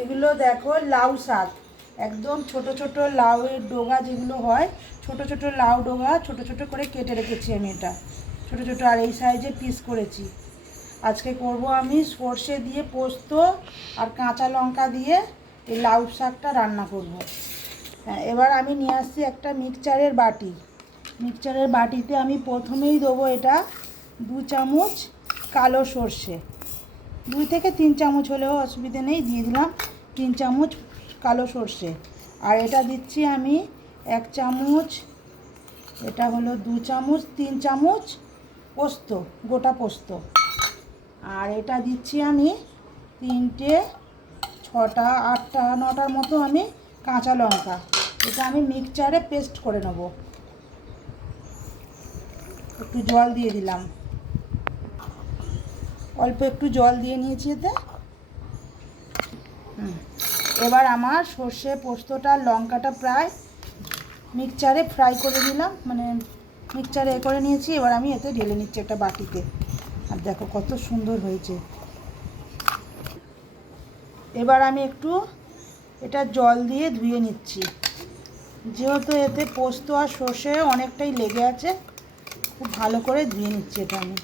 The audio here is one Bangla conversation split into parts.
এগুলো দেখো লাউ শাক, একদম ছোট ছোট লাউয়ের ডগা যেগুলো হয়, ছোট ছোট লাউ ডগা ছোট ছোট করে কেটে রেখেছি আমি। এটা ছোট ছোট আর এই সাইজে পিস করেছি। আজকে করব আমি সর্ষে দিয়ে পোস্ত আর কাঁচা লঙ্কা দিয়ে এই লাউ শাকটা রান্না করব। হ্যাঁ, এবার আমি নিয়ে আসছি একটা মিক্সচারের বাটি। মিক্সচারের বাটিতে আমি প্রথমেই দেবো এটা 2 চামচ কালো সর্ষে, 2 থেকে 3 চামচ হলেও অসুবিধে নেই, দিয়ে দিলাম 3 চামচ কালো সর্ষে। আর এটা দিচ্ছি আমি 1 চামচ, এটা হলো 2 চামচ, 3 চামচ পোস্ত, গোটা পোস্ত। আর এটা দিচ্ছি আমি 3টে, 6টা, 8টা, 9টার মতো আমি কাঁচা লঙ্কা। এটা আমি মিক্সচারে পেস্ট করে নেব। একটু জল দিয়ে দিলাম, অল্প একটু জল দিয়ে নিয়েছি এতে। এবার আমার সর্ষে পোস্তটা লঙ্কাটা প্রায় মিক্সচারে ফ্রাই করে নিলাম, মানে মিক্সচারে করে নিয়েছি। এবার আমি এতে ঢেলে নিচ্ছি একটা বাটিতে। আর দেখো কত সুন্দর হয়েছে। এবার আমি একটু এটা জল দিয়ে ধুয়ে নিচ্ছি, যেহেতু এতে পোস্ত আর সর্ষে অনেকটাই লেগে আছে, খুব ভালো করে ধুয়ে নিচ্ছি এটা আমি।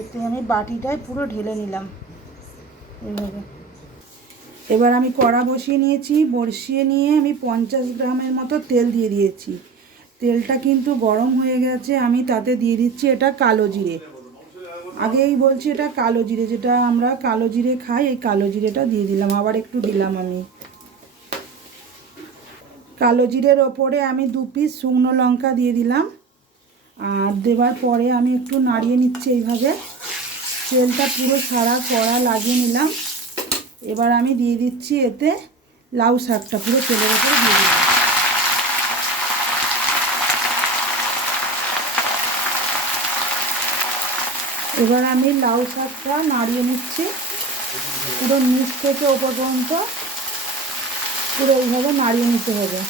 এতে আমি বাটিটায় পুরো ঢেলে নিলাম এইভাবে। এবার আমি কড়া বসিয়ে নিয়েছি, বসিয়ে নিয়ে আমি 50 গ্রামের মতো তেল দিয়ে দিয়েছি। তেলটা কিন্তু গরম হয়ে গেছে, আমি তাতে দিয়ে দিচ্ছি এটা কালো জিরে। আগেই বলছি এটা কালো জিরে, যেটা আমরা কালো জিরে খাই, এই কালো জিরেটা দিয়ে দিলাম। আবার একটু দিলাম আমি কালো জিরের ওপরে আমি 2 পিস শুকনো লঙ্কা দিয়ে দিলাম। আর দেওয়ার পরে আমি একটু নাড়িয়ে নিচ্ছি এইভাবে, তেলটা পুরো সারা কড়া লাগিয়ে নিলাম। এবার আমি দিয়ে দিচ্ছি এতে লাউ শাকটা পুরো তেলের ওপরে দিয়ে দিলাম। এবার আমি লাউ শাকটা নাড়িয়ে নিচ্ছি পুরো নিচ থেকে ওপর পর্যন্ত, পুরো এইভাবে নাড়িয়ে নিতে হবে।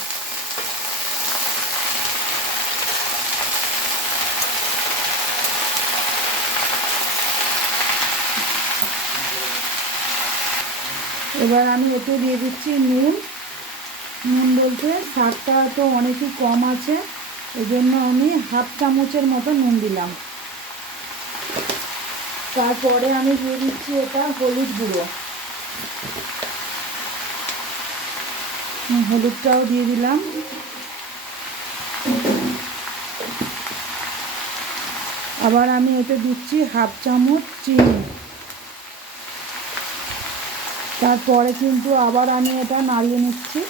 এবার আমি এতে দিয়ে দিচ্ছি নুন। নুন বলতে শাকটা তো অনেকই কম আছে, এই জন্য আমি 1/2 চামচের মতো নুন দিলাম। তারপরে আমি দিয়ে দিচ্ছি এটা হলুদ গুঁড়ো, হলুদটাও দিয়ে দিলাম। আবার আমি এতে দিচ্ছি 1/2 চামচ চিনি। তারপরে কিন্তু আবার আমি এটা নাড়িয়ে নিচ্ছি।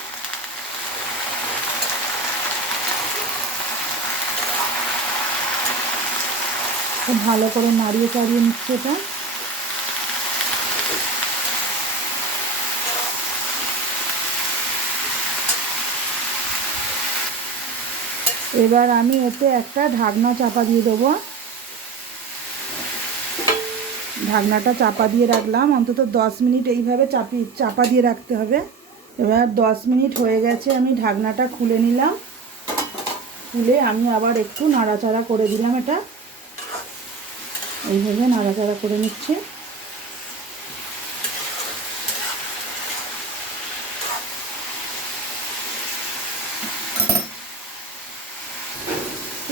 খুব ভালো করে নাড়িয়ে চাড়িয়ে নিচ্ছি এটা। এবার আমি এতে একটা ঢাকনা চাপা দিয়ে দেবো। ঢাকনাটা চাপা দিয়ে রাখলাম, অন্তত 10 মিনিট এইভাবে চাপা দিয়ে রাখতে হবে। এবার 10 মিনিট হয়ে গেছে, আমি ঢাকনাটা খুলে নিলাম। খুলে আমি আবার একটু নাড়াচাড়া করে দিলাম, এটা এইভাবে নাড়াচাড়া করে নিচ্ছে।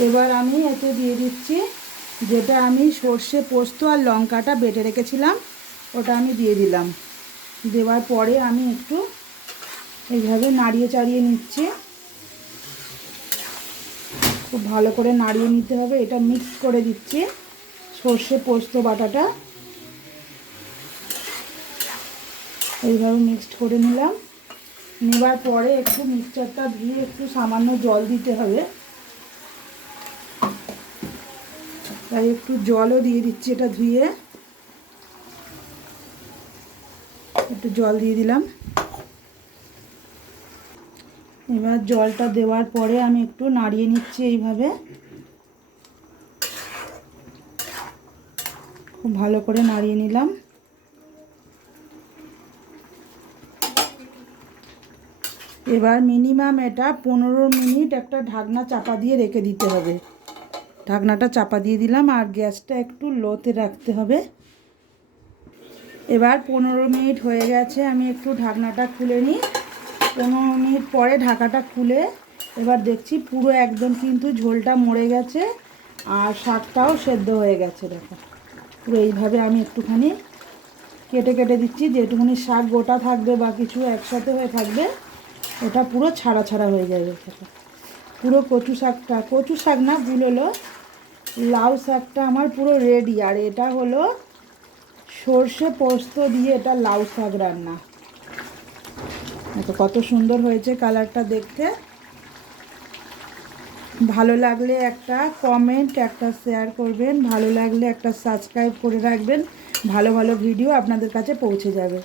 এবার আমি এতে দিয়ে দিচ্ছি যেটা আমি সর্ষে পোস্ত আর লঙ্কাটা বেটে রেখেছিলাম, ওটা আমি দিয়ে দিলাম। দেওয়ার পরে আমি একটু এইভাবে নাড়িয়ে চাড়িয়ে নিচ্ছি। খুব ভালো করে নাড়িয়ে নিতে হবে। এটা মিক্স করে দিচ্ছি সর্ষে পোস্ত বাটাটা, এইভাবে মিক্সড করে নিলাম। নেবার পরে একটু মিক্সচারটা ধুয়ে একটু সামান্য জল দিতে হবে, তাই একটু জলও দিয়ে দিচ্ছি। এটা ধুয়ে একটু জল দিয়ে দিলাম। এবার জলটা দেওয়ার পরে আমি একটু নাড়িয়ে নিচ্ছি এইভাবে, খুব ভালো করে নাড়িয়ে নিলাম। এবার মিনিমাম এটা 15 মিনিট একটা ঢাকনা চাপা দিয়ে রেখে দিতে হবে। ঢাকনাটা চাপা দিয়ে দিলাম, আর গ্যাসটা একটু লোতে রাখতে হবে। এবার 15 মিনিট হয়ে গেছে, আমি একটু ঢাকনাটা খুলে নিই। 15 মিনিট পরে ঢাকাটা খুলে এবার দেখছি পুরো একদম কিন্তু ঝোলটা মরে গেছে, আর শাকটাও সেদ্ধ হয়ে গেছে। দেখো পুরো এইভাবে আমি একটুখানি কেটে কেটে দিচ্ছি, যেটুকুনি শাক গোটা থাকবে বা কিছু একসাথে হয়ে থাকবে ওটা পুরো ছাড়া ছাড়া হয়ে যাবে। পুরো কচু শাক না, ভুল হলো, লাউ শাকটা আমার পুরো রেডি। আর এটা হলো সর্ষে পোস্ত দিয়ে এটা লাউ শাক রান্না। তো কত সুন্দর হয়েছে কালারটা দেখতে। ভালো লাগলে একটা কমেন্ট, একটা শেয়ার করবেন, ভালো লাগলে একটা সাবস্ক্রাইব করে রাখবেন। ভালো ভালো ভিডিও আপনাদের কাছে পৌঁছে যাবে।